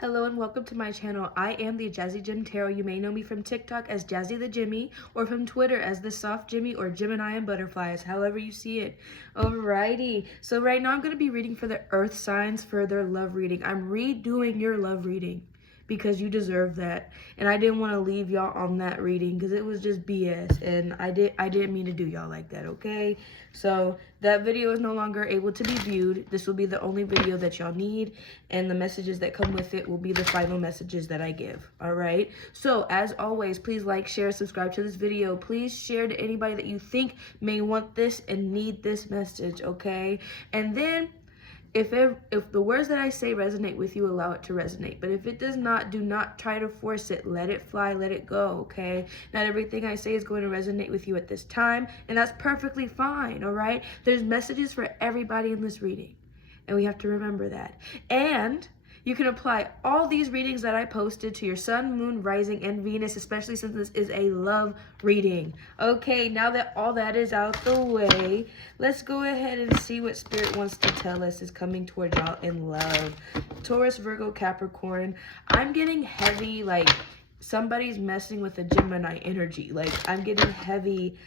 Hello and welcome to my channel. I am the Jazzy Gem Tarot. You may know me from TikTok as Jazzy the Jimmy, or from Twitter as the Soft Jimmy, or Gemini and Butterflies, however you see it. Alrighty, so right now I'm going to be reading for the Earth signs for their love reading. I'm redoing your love reading because you deserve that, and I didn't want to leave y'all on that reading because it was just BS, and I didn't mean to do y'all like that. Okay, so that video is no longer able to be viewed. This will be the only video that y'all need, and the messages that come with it will be the final messages that I give. All right, so as always, please like, share, subscribe to this video. Please share to anybody that you think may want this and need this message. Okay, and then if the words that I say resonate with you, allow it to resonate. But if it does not, do not try to force it. Let it fly, let it go, okay? Not everything I say is going to resonate with you at this time, and that's perfectly fine, all right? There's messages for everybody in this reading, and we have to remember that. And you can apply all these readings that I posted to your sun, moon, rising, and Venus, especially since this is a love reading. Okay, now that all that is out the way, let's go ahead and see what Spirit wants to tell us is coming towards y'all in love. Taurus, Virgo, Capricorn. I'm getting heavy, like somebody's messing with the Gemini energy. Like I'm getting heavy.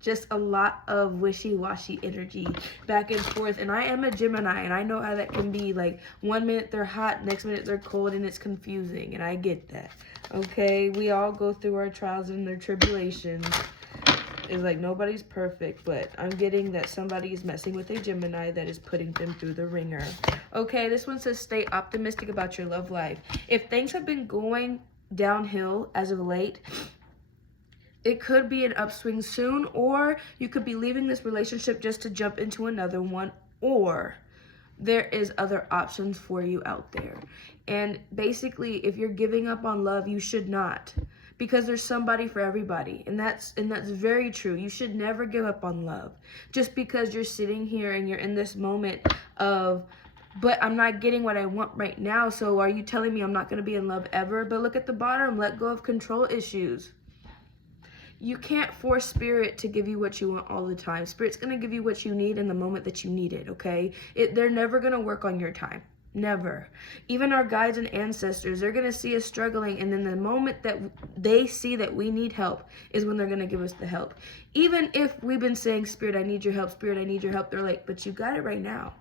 Just a lot of wishy-washy energy back and forth, and I am a Gemini, and I know how that can be. Like 1 minute they're hot, next minute they're cold, and it's confusing, and I get that. Okay, we all go through our trials and their tribulations. It's like nobody's perfect, but I'm getting that somebody is messing with a Gemini that is putting them through the ringer. Okay, this one says stay optimistic about your love life. If things have been going downhill as of late, it could be an upswing soon, or you could be leaving this relationship just to jump into another one, or there is other options for you out there. And basically, if you're giving up on love, you should not, because there's somebody for everybody, and that's very true. You should never give up on love just because you're sitting here and you're in this moment of, but I'm not getting what I want right now, so are you telling me I'm not going to be in love ever? But look at the bottom, let go of control issues. You can't force Spirit to give you what you want all the time. Spirit's going to give you what you need in the moment that you need it, okay? They're never going to work on your time. Never. Even our guides and ancestors, they're going to see us struggling, and then the moment that they see that we need help is when they're going to give us the help. Even if we've been saying, Spirit, I need your help, Spirit, I need your help, they're like, but you got it right now.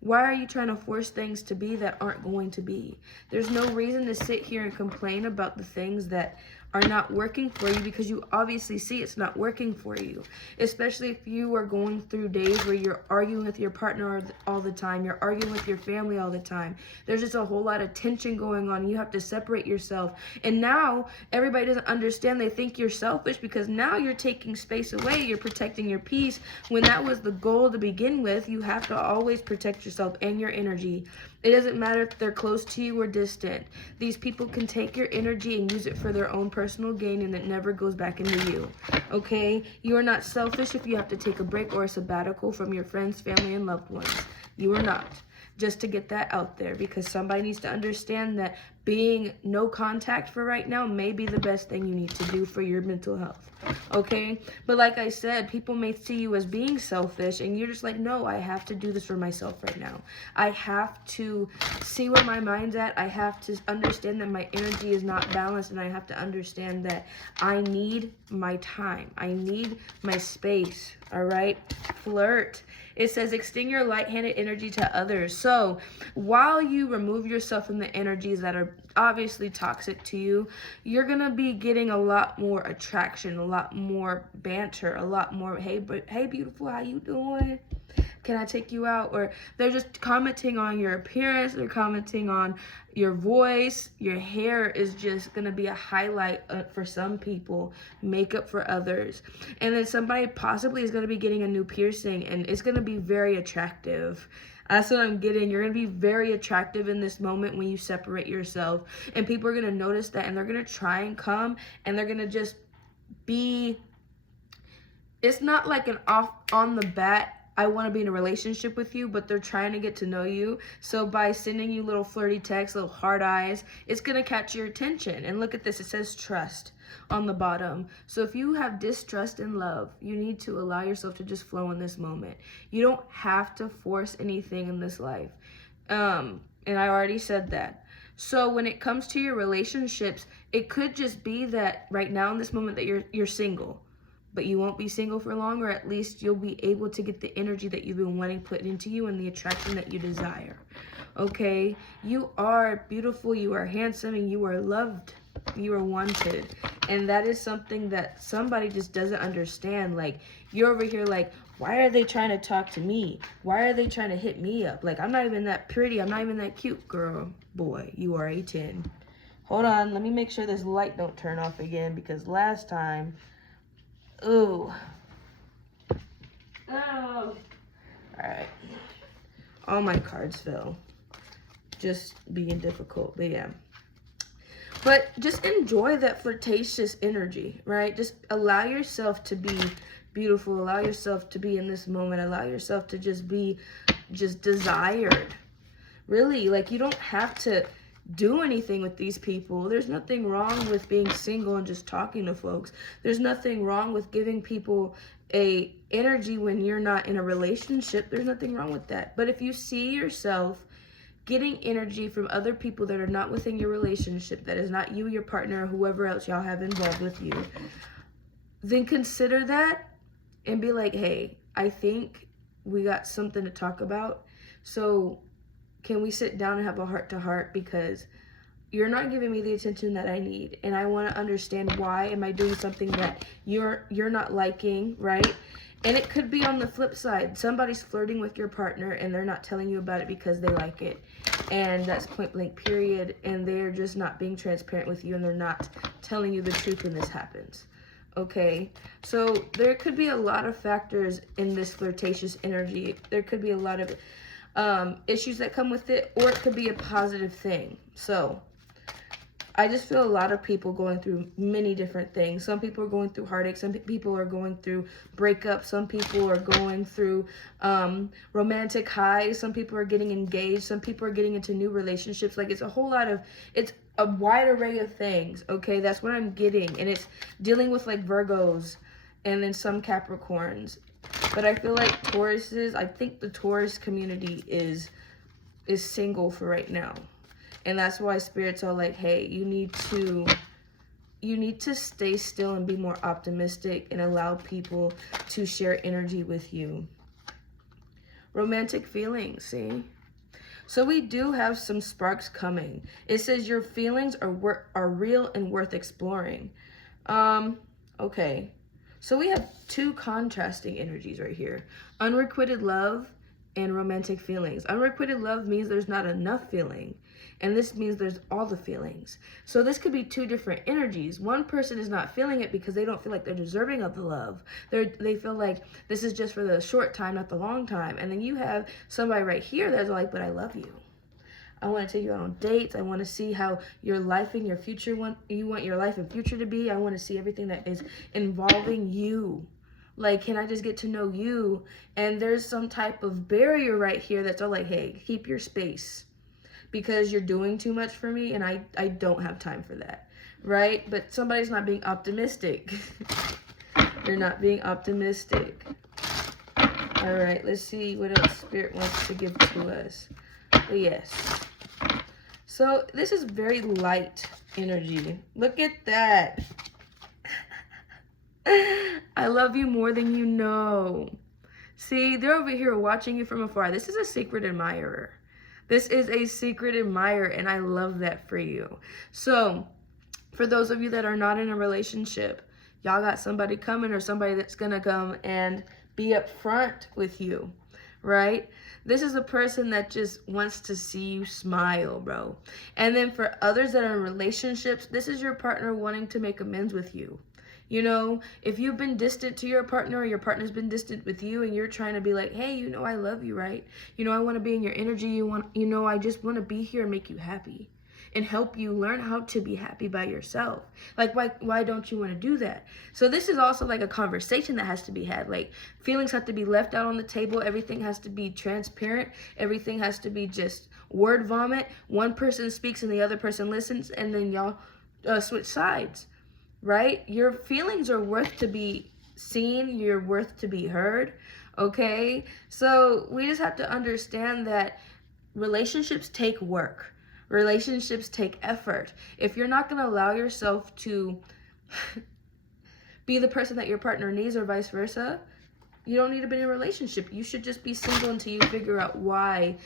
Why are you trying to force things to be that aren't going to be? There's no reason to sit here and complain about the things that are not working for you, because you obviously see it's not working for you. Especially if you are going through days where you're arguing with your partner all the time, you're arguing with your family all the time. There's just a whole lot of tension going on. You have to separate yourself. And now everybody doesn't understand. They think you're selfish because now you're taking space away. You're protecting your peace when that was the goal to begin with. You have to always protect yourself and your energy. It doesn't matter if they're close to you or distant. These people can take your energy and use it for their own personal gain, and it never goes back into you, okay? You are not selfish if you have to take a break or a sabbatical from your friends, family, and loved ones. You are not. Just to get that out there, because somebody needs to understand that being no contact for right now may be the best thing you need to do for your mental health, okay? But like I said, people may see you as being selfish, and you're just like, no, I have to do this for myself right now. I have to see where my mind's at. I have to understand that my energy is not balanced, and I have to understand that I need my time. I need my space, all right? Flirt. It says extend your light-handed energy to others. So while you remove yourself from the energies that are obviously toxic to you, you're going to be getting a lot more attraction, a lot more banter, a lot more, hey beautiful, how you doing? Can I take you out? Or they're just commenting on your appearance. They're commenting on your voice. Your hair is just going to be a highlight for some people, makeup for others. And then somebody possibly is going to be getting a new piercing, and it's going to be very attractive. That's what I'm getting. You're going to be very attractive in this moment when you separate yourself. And people are going to notice that, and they're going to try and come, and they're going to just be... It's not like an off on the bat, I want to be in a relationship with you, but they're trying to get to know you. So by sending you little flirty texts, little hard eyes, it's going to catch your attention. And look at this. It says trust on the bottom. So if you have distrust in love, you need to allow yourself to just flow in this moment. You don't have to force anything in this life. And I already said that. So when it comes to your relationships, it could just be that right now in this moment that you're single, but you won't be single for long, or at least you'll be able to get the energy that you've been wanting put into you and the attraction that you desire. Okay? You are beautiful, you are handsome, and you are loved. You are wanted. And that is something that somebody just doesn't understand. Like, you're over here like, why are they trying to talk to me? Why are they trying to hit me up? Like, I'm not even that pretty. I'm not even that cute. Girl, boy, you are a 10. Hold on. Let me make sure this light don't turn off again, because last time... Ooh. Oh. Alright. All my cards fell. Just being difficult. But yeah. But just enjoy that flirtatious energy, right? Just allow yourself to be beautiful. Allow yourself to be in this moment. Allow yourself to just be desired. Really, like, you don't have to do anything with these people. There's nothing wrong with being single and just talking to folks. There's nothing wrong with giving people a energy when you're not in a relationship. There's nothing wrong with that. But if you see yourself getting energy from other people that are not within your relationship, that is not you, your partner, or whoever else y'all have involved with you, then consider that and be like, hey, I think we got something to talk about. So can we sit down and have a heart-to-heart, because you're not giving me the attention that I need, and I want to understand why am I doing something that you're not liking, right? And it could be on the flip side. Somebody's flirting with your partner and they're not telling you about it because they like it. And that's point blank period. And they're just not being transparent with you, and they're not telling you the truth when this happens. Okay? So there could be a lot of factors in this flirtatious energy. There could be a lot of issues that come with it, or it could be a positive thing. So I just feel a lot of people going through many different things. Some people are going through heartache. Some people are going through breakups. Some people are going through romantic highs. Some people are getting engaged. Some people are getting into new relationships. Like, it's a wide array of things, okay? That's what I'm getting. And it's dealing with, like, Virgos and then some Capricorns. But I feel like Tauruses, I think the Taurus community is single for right now. And that's why spirits are like, hey, you need to stay still and be more optimistic and allow people to share energy with you. Romantic feelings, see? So we do have some sparks coming. It says your feelings are real and worth exploring. Okay. So we have two contrasting energies right here. Unrequited love and romantic feelings. Unrequited love means there's not enough feeling. And this means there's all the feelings. So this could be two different energies. One person is not feeling it because they don't feel like they're deserving of the love. They feel like this is just for the short time, not the long time. And then you have somebody right here that's like, but I love you. I want to take you out on dates. I want to see how your life and your future, you want your life and future to be. I want to see everything that is involving you. Like, can I just get to know you? And there's some type of barrier right here that's all like, hey, keep your space, because you're doing too much for me and I don't have time for that, right? But somebody's not being optimistic. They're not being optimistic. All right, let's see what else Spirit wants to give to us. But yes. So this is very light energy. Look at that. I love you more than you know. See, they're over here watching you from afar. This is a secret admirer. This is a secret admirer, and I love that for you. So, for those of you that are not in a relationship, y'all got somebody coming, or somebody that's going to come and be upfront with you, right? This is a person that just wants to see you smile, bro. And then for others that are in relationships, this is your partner wanting to make amends with you. You know, if you've been distant to your partner, or your partner's been distant with you, and you're trying to be like, hey, you know, I love you, right? You know, I want to be in your energy. I just want to be here and make you happy and help you learn how to be happy by yourself. Like, why don't you want to do that? So this is also like a conversation that has to be had. Like, feelings have to be left out on the table. Everything has to be transparent. Everything has to be just word vomit. One person speaks and the other person listens, and then y'all switch sides. Right? Your feelings are worth to be seen. You're worth to be heard. Okay? So we just have to understand that relationships take work. Relationships take effort. If you're not going to allow yourself to be the person that your partner needs or vice versa, you don't need to be in a relationship. You should just be single until you figure out why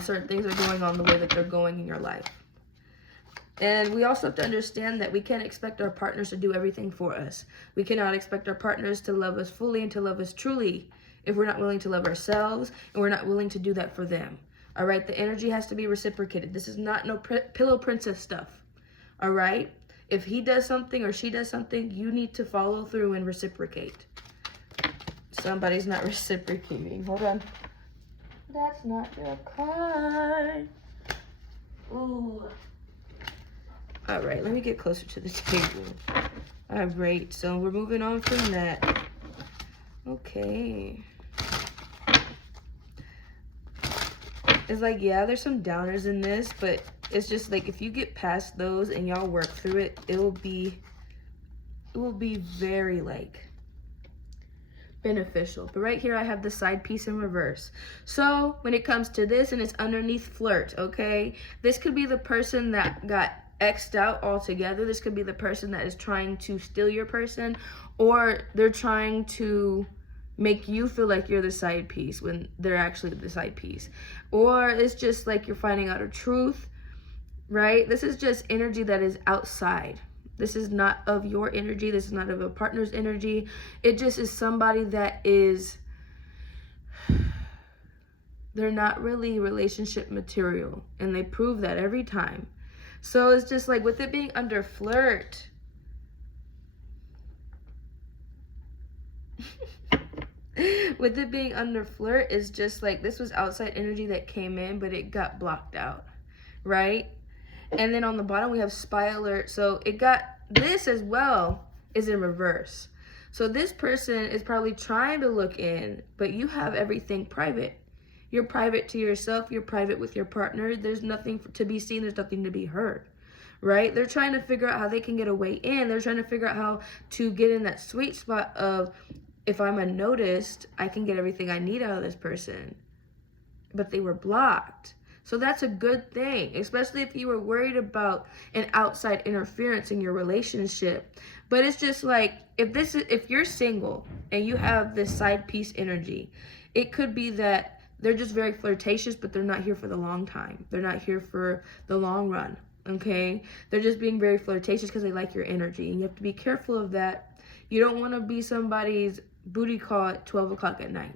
certain things are going on the way that they're going in your life. And we also have to understand that we can't expect our partners to do everything for us. We cannot expect our partners to love us fully and to love us truly if we're not willing to love ourselves and we're not willing to do that for them. All right? The energy has to be reciprocated. This is not no pillow princess stuff. All right? If he does something or she does something, you need to follow through and reciprocate. Somebody's not reciprocating. Hold on. That's not your card. Ooh. All right, let me get closer to the table. All right, so we're moving on from that. Okay. It's like, yeah, there's some downers in this, but it's just like if you get past those and y'all work through it, it will be very like beneficial. But right here I have the side piece in reverse. So when it comes to this and it's underneath flirt, okay, this could be the person that got X'd out altogether. This could be the person that is trying to steal your person, or they're trying to make you feel like you're the side piece when they're actually the side piece. Or it's just like you're finding out a truth, right? This is just energy that is outside. This is not of your energy. This is not of a partner's energy. It just is somebody that is, they're not really relationship material, and they prove that every time. So it's just like with it being under flirt, with it being under flirt is just like this was outside energy that came in, but it got blocked out, right? And then on the bottom we have spy alert. So it got this as well is in reverse. So this person is probably trying to look in, but you have everything private. You're private to yourself. You're private with your partner. There's nothing to be seen. There's nothing to be heard, right? They're trying to figure out how they can get a way in. They're trying to figure out how to get in that sweet spot of, if I'm unnoticed, I can get everything I need out of this person. But they were blocked. So that's a good thing, especially if you were worried about an outside interference in your relationship. But it's just like, if you're single and you have this side piece energy, it could be that they're just very flirtatious, but they're not here for the long time. They're not here for the long run, okay? They're just being very flirtatious because they like your energy. And you have to be careful of that. You don't want to be somebody's booty call at 12 o'clock at night.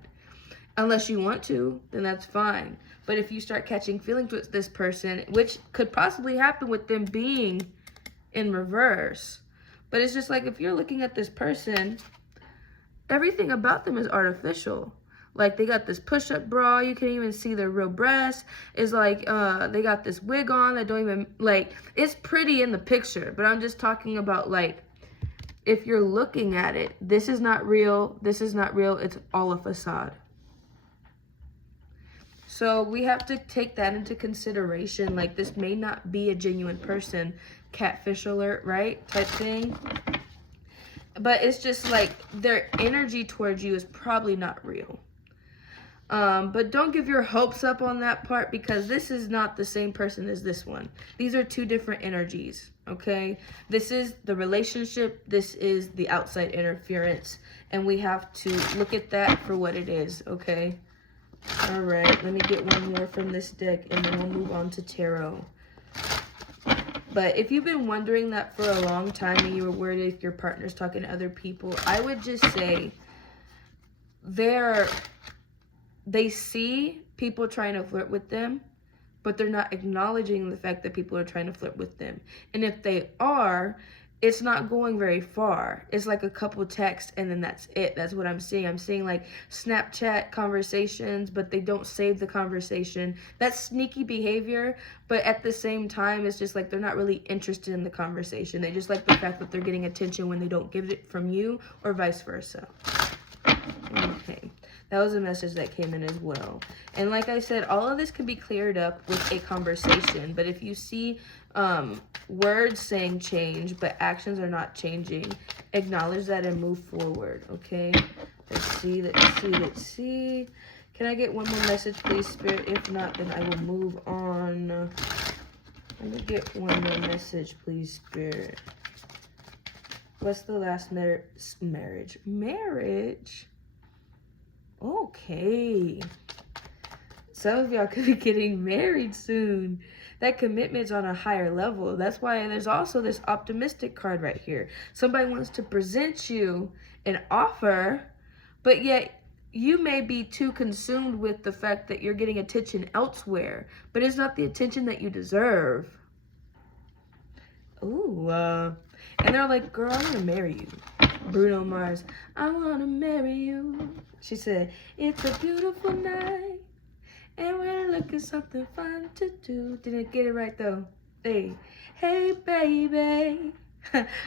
Unless you want to, then that's fine. But if you start catching feelings with this person, which could possibly happen with them being in reverse, but it's just like if you're looking at this person, everything about them is artificial. Like they got this push-up bra, you can't even see their real breasts. It's like they got this wig on that don't even, like, it's pretty in the picture, but I'm just talking about like, if you're looking at it, this is not real, this is not real, it's all a facade. So we have to take that into consideration. Like this may not be a genuine person, catfish alert, right? Type thing. But it's just like their energy towards you is probably not real. But don't give your hopes up on that part, because this is not the same person as this one. These are two different energies, okay? This is the relationship. This is the outside interference. And we have to look at that for what it is, okay? All right, let me get one more from this deck and then we'll move on to tarot. But if you've been wondering that for a long time and you were worried if your partner's talking to other people, I would just say they see people trying to flirt with them, but they're not acknowledging the fact that people are trying to flirt with them. And if they are, it's not going very far. It's like a couple texts and then that's it. That's what I'm seeing. I'm seeing like Snapchat conversations, but they don't save the conversation. That's sneaky behavior, but at the same time, it's just like they're not really interested in the conversation. They just like the fact that they're getting attention when they don't get it from you, or vice versa. Okay. That was a message that came in as well. And like I said, all of this can be cleared up with a conversation. But if you see words saying change, but actions are not changing, acknowledge that and move forward, okay? Let's see. Can I get one more message, please, Spirit? If not, then I will move on. Let me get one more message, please, Spirit. What's the last marriage? Marriage? Okay. Some of y'all could be getting married soon. That commitment's on a higher level. That's why there's also this optimistic card right here. Somebody wants to present you an offer, but yet you may be too consumed with the fact that you're getting attention elsewhere, but it's not the attention that you deserve. Ooh, and they're like, girl, I want to marry you. Bruno Mars, I want to marry you. She said, it's a beautiful night, and we're looking something fun to do. Didn't get it right, though. Hey, hey, baby,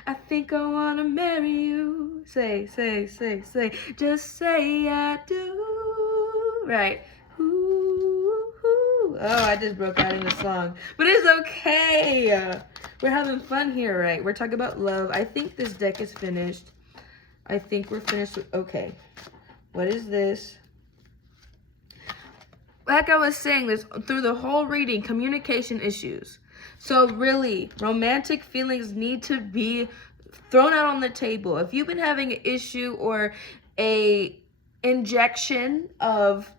I think I want to marry you. Say. Just say I do. Right. Ooh, ooh. Oh, I just broke out in the song. But it's okay. We're having fun here, right? We're talking about love. I think this deck is finished. I think we're finished with, okay. What is this? Like I was saying, this through the whole reading, communication issues. So really, romantic feelings need to be thrown out on the table. If you've been having an issue or a injection of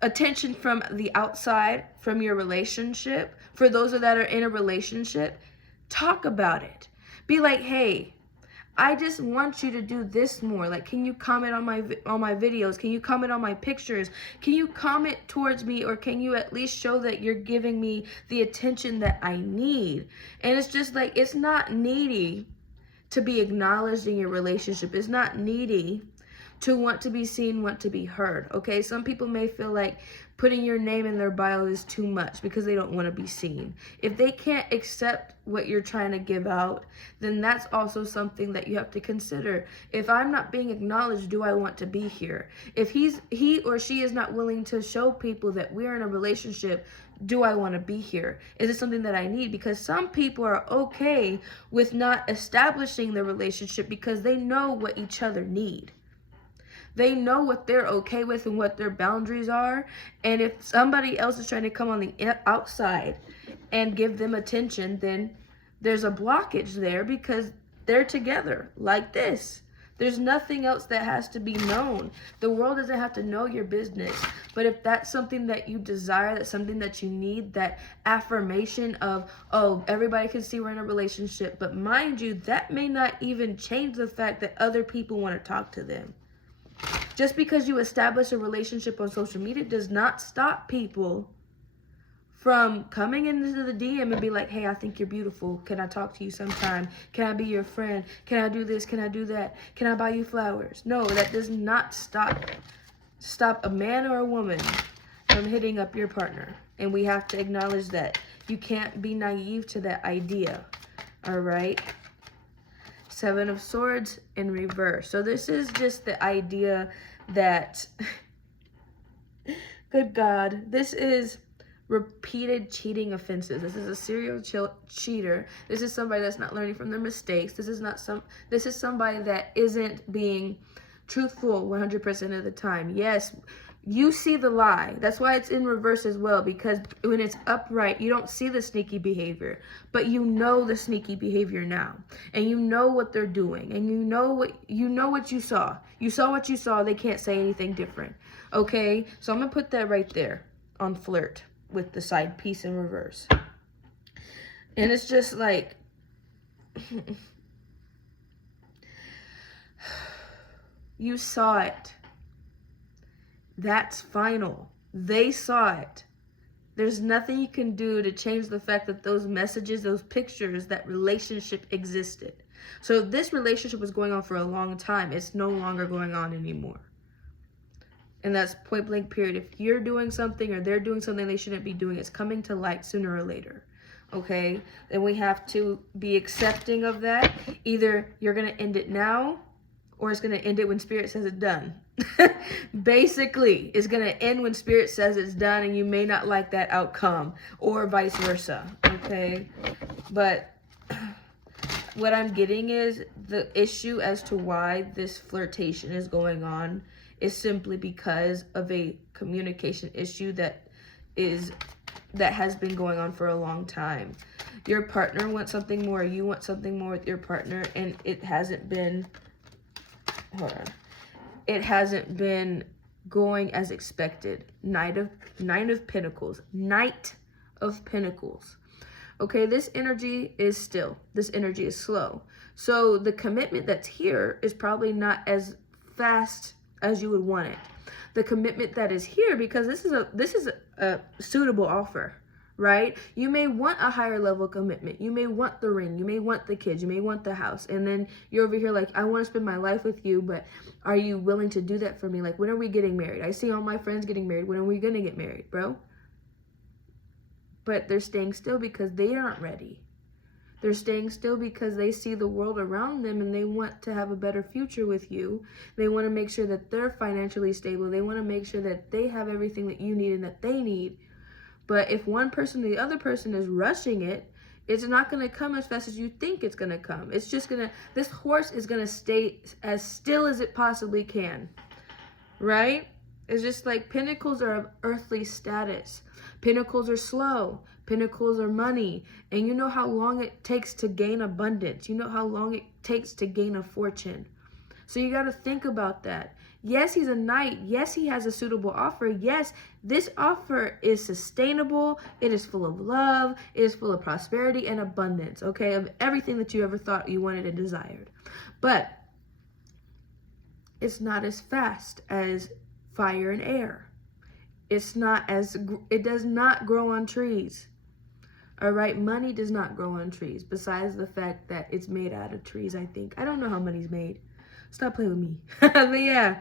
attention from the outside, from your relationship, for those that are in a relationship, talk about it. Be like, hey, I just want you to do this more. Like, can you comment on my videos? Can you comment on my pictures? Can you comment towards me, or can you at least show that you're giving me the attention that I need? And it's just like, it's not needy to be acknowledged in your relationship. It's not needy to want to be seen, want to be heard, okay? Some people may feel like putting your name in their bio is too much because they don't want to be seen. If they can't accept what you're trying to give out, then that's also something that you have to consider. If I'm not being acknowledged, do I want to be here? If he or she is not willing to show people that we're in a relationship, do I want to be here? Is it something that I need? Because some people are okay with not establishing the relationship because they know what each other need. They know what they're okay with and what their boundaries are. And if somebody else is trying to come on the outside and give them attention, then there's a blockage there because they're together like this. There's nothing else that has to be known. The world doesn't have to know your business. But if that's something that you desire, that's something that you need, that affirmation of, oh, everybody can see we're in a relationship. But mind you, that may not even change the fact that other people want to talk to them. Just because you establish a relationship on social media does not stop people from coming into the DM and be like, hey, I think you're beautiful. Can I talk to you sometime? Can I be your friend? Can I do this? Can I do that? Can I buy you flowers? No, that does not stop a man or a woman from hitting up your partner. And we have to acknowledge that. You can't be naive to that idea. All right? Seven of Swords in reverse. So this is just the idea that, good God, this is repeated cheating offenses. This is a serial cheater. This is somebody that's not learning from their mistakes. This is somebody that isn't being truthful 100% of the time. Yes, you see the lie. That's why it's in reverse as well, because when it's upright, you don't see the sneaky behavior, but you know the sneaky behavior now, and you know what they're doing, and you know what you saw. You saw what you saw. They can't say anything different. Okay, so I'm gonna put that right there on flirt with the side piece in reverse, and it's just like you saw it. That's final. They saw it. There's nothing you can do to change the fact that those messages, those pictures, that relationship existed. So this relationship was going on for a long time. It's no longer going on anymore. And that's point blank period. If you're doing something or they're doing something they shouldn't be doing, it's coming to light sooner or later. Okay? And we have to be accepting of that. Either you're going to end it now, or it's going to end it when Spirit says it's done. Basically, it's going to end when Spirit says it's done, and you may not like that outcome, or vice versa, okay? But what I'm getting is the issue as to why this flirtation is going on is simply because of a communication issue that has been going on for a long time. Your partner wants something more, you want something more with your partner, and it hasn't been, hold on, it hasn't been going as expected. Knight of Pentacles. Knight of Pentacles. Okay, this energy is still. This energy is slow. So the commitment that's here is probably not as fast as you would want it. The commitment that is here, because this is a suitable offer, right? You may want a higher level commitment. You may want the ring. You may want the kids. You may want the house. And then you're over here like, I want to spend my life with you, but are you willing to do that for me? Like, when are we getting married? I see all my friends getting married. When are we going to get married, bro? But they're staying still because they aren't ready. They're staying still because they see the world around them and they want to have a better future with you. They want to make sure that they're financially stable. They want to make sure that they have everything that you need and that they need. But if one person or the other person is rushing it, it's not going to come as fast as you think it's going to come. It's just going to, this horse is going to stay as still as it possibly can, right? It's just like Pentacles are of earthly status. Pentacles are slow. Pentacles are money. And you know how long it takes to gain abundance. You know how long it takes to gain a fortune. So you got to think about that. Yes, he's a knight. Yes, he has a suitable offer. Yes, this offer is sustainable. It is full of love. It is full of prosperity and abundance, okay, of everything that you ever thought you wanted and desired. But it's not as fast as fire and air. It's not as, it does not grow on trees. All right, money does not grow on trees, besides the fact that it's made out of trees, I think. I don't know how money's made. Stop playing with me. But yeah,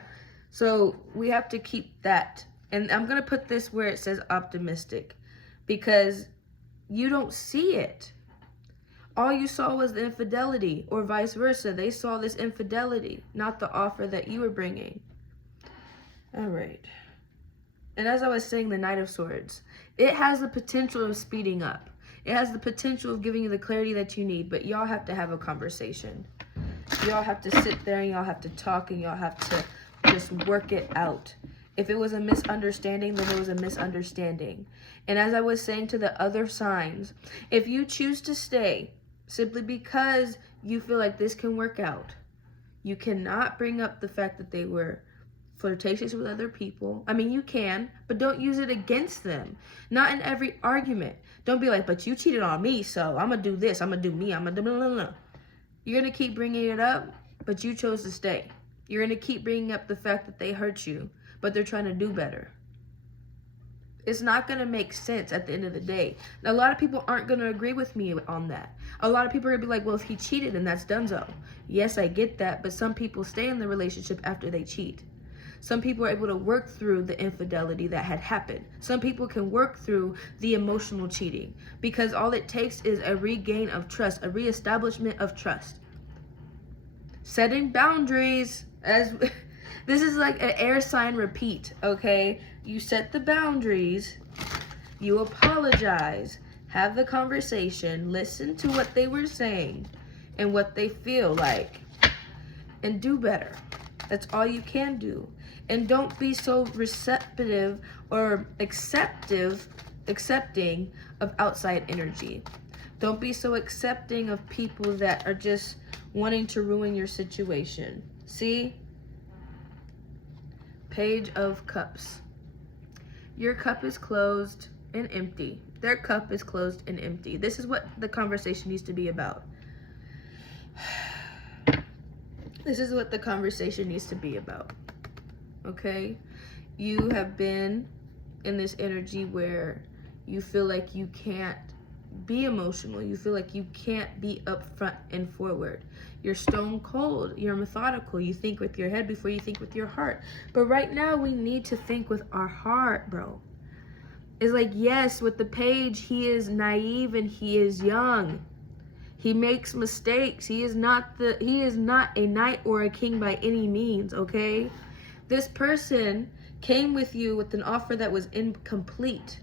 so we have to keep that. And I'm going to put this where it says optimistic, because you don't see it. All you saw was the infidelity, or vice versa. They saw this infidelity, not the offer that you were bringing. All right. And as I was saying, the Knight of Swords, it has the potential of speeding up. It has the potential of giving you the clarity that you need, but y'all have to have a conversation. Y'all have to sit there and y'all have to talk and y'all have to just work it out. If it was a misunderstanding, then it was a misunderstanding. And as I was saying to the other signs, if you choose to stay simply because you feel like this can work out, you cannot bring up the fact that they were flirtatious with other people. I mean, you can, but don't use it against them. Not in every argument. Don't be like, but you cheated on me, so I'm going to do this. I'm going to do me. I'm going to do blah, blah, blah. You're going to keep bringing it up, but you chose to stay. You're going to keep bringing up the fact that they hurt you, but they're trying to do better. It's not going to make sense at the end of the day. Now, a lot of people aren't going to agree with me on that. A lot of people are going to be like, well, if he cheated, then that's donezo. Yes, I get that, but some people stay in the relationship after they cheat. Some people are able to work through the infidelity that had happened. Some people can work through the emotional cheating, because all it takes is a regain of trust, a reestablishment of trust. Setting boundaries, as this is like an air sign repeat, okay? You set the boundaries, you apologize, have the conversation, listen to what they were saying and what they feel like, and do better. That's all you can do. And don't be so receptive or accepting of outside energy. Don't be so accepting of people that are just wanting to ruin your situation. See? Page of Cups. Your cup is closed and empty. Their cup is closed and empty. This is what the conversation needs to be about. This is what the conversation needs to be about. Okay? You have been in this energy where you feel like you can't be emotional. You feel like you can't be upfront and forward. You're stone cold. You're methodical. You think with your head before you think with your heart. But right now, we need to think with our heart, bro. It's like, yes, with the page, he is naive and he is young. He makes mistakes. He is not a knight or a king by any means, okay? This person came with you with an offer that was incomplete,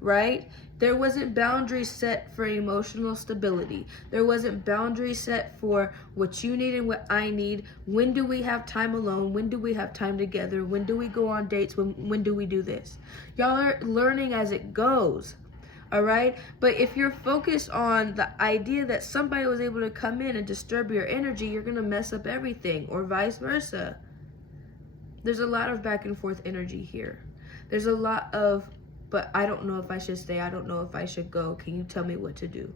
right? There wasn't boundaries set for emotional stability. There wasn't boundaries set for what you need and what I need. When do we have time alone? When do we have time together? When do we go on dates? When do we do this? Y'all are learning as it goes. All right? But if you're focused on the idea that somebody was able to come in and disturb your energy, you're going to mess up everything, or vice versa. There's a lot of back and forth energy here. There's a lot of, but I don't know if I should stay. I don't know if I should go. Can you tell me what to do?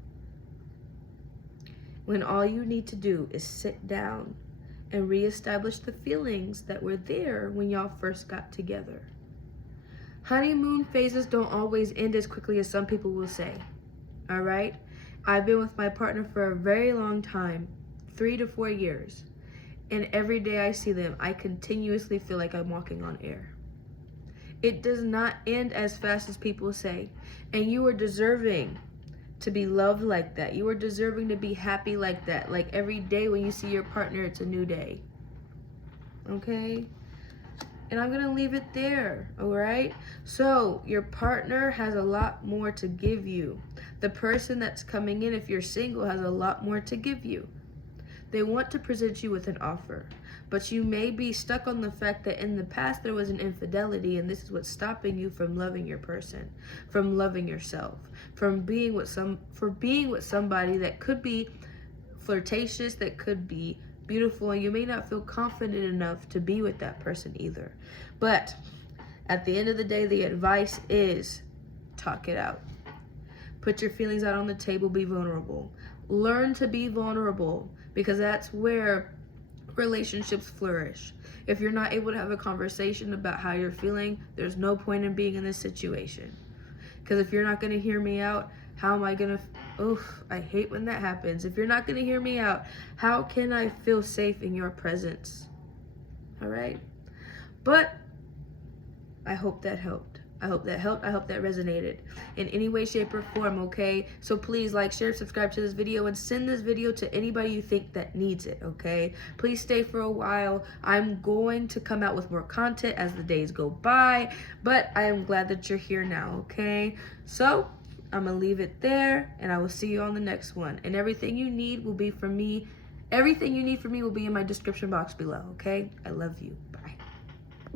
When all you need to do is sit down and reestablish the feelings that were there when y'all first got together. Honeymoon phases don't always end as quickly as some people will say. All right? I've been with my partner for a very long time, 3 to 4 years. And every day I see them, I continuously feel like I'm walking on air. It does not end as fast as people say. And you are deserving to be loved like that. You are deserving to be happy like that. Like every day when you see your partner, it's a new day. Okay? And I'm going to leave it there, all right? So your partner has a lot more to give you. The person that's coming in, if you're single, has a lot more to give you. They want to present you with an offer, but you may be stuck on the fact that in the past there was an infidelity, and this is what's stopping you from loving your person, from loving yourself, from being with somebody that could be flirtatious, that could be beautiful, and you may not feel confident enough to be with that person either. But at the end of the day, the advice is talk it out. Put your feelings out on the table, be vulnerable. Learn to be vulnerable, because that's where relationships flourish. If you're not able to have a conversation about how you're feeling, there's no point in being in this situation. Because if you're not going to hear me out, how am I going to... I hate when that happens. If you're not going to hear me out, how can I feel safe in your presence? All right? But I hope that helped. I hope that helped. I hope that resonated in any way, shape, or form, okay? So please like, share, subscribe to this video, and send this video to anybody you think that needs it, okay? Please stay for a while. I'm going to come out with more content as the days go by, but I am glad that you're here now, okay? So I'm going to leave it there, and I will see you on the next one. And everything you need will be from me. Everything you need from me will be in my description box below, okay? I love you. Bye.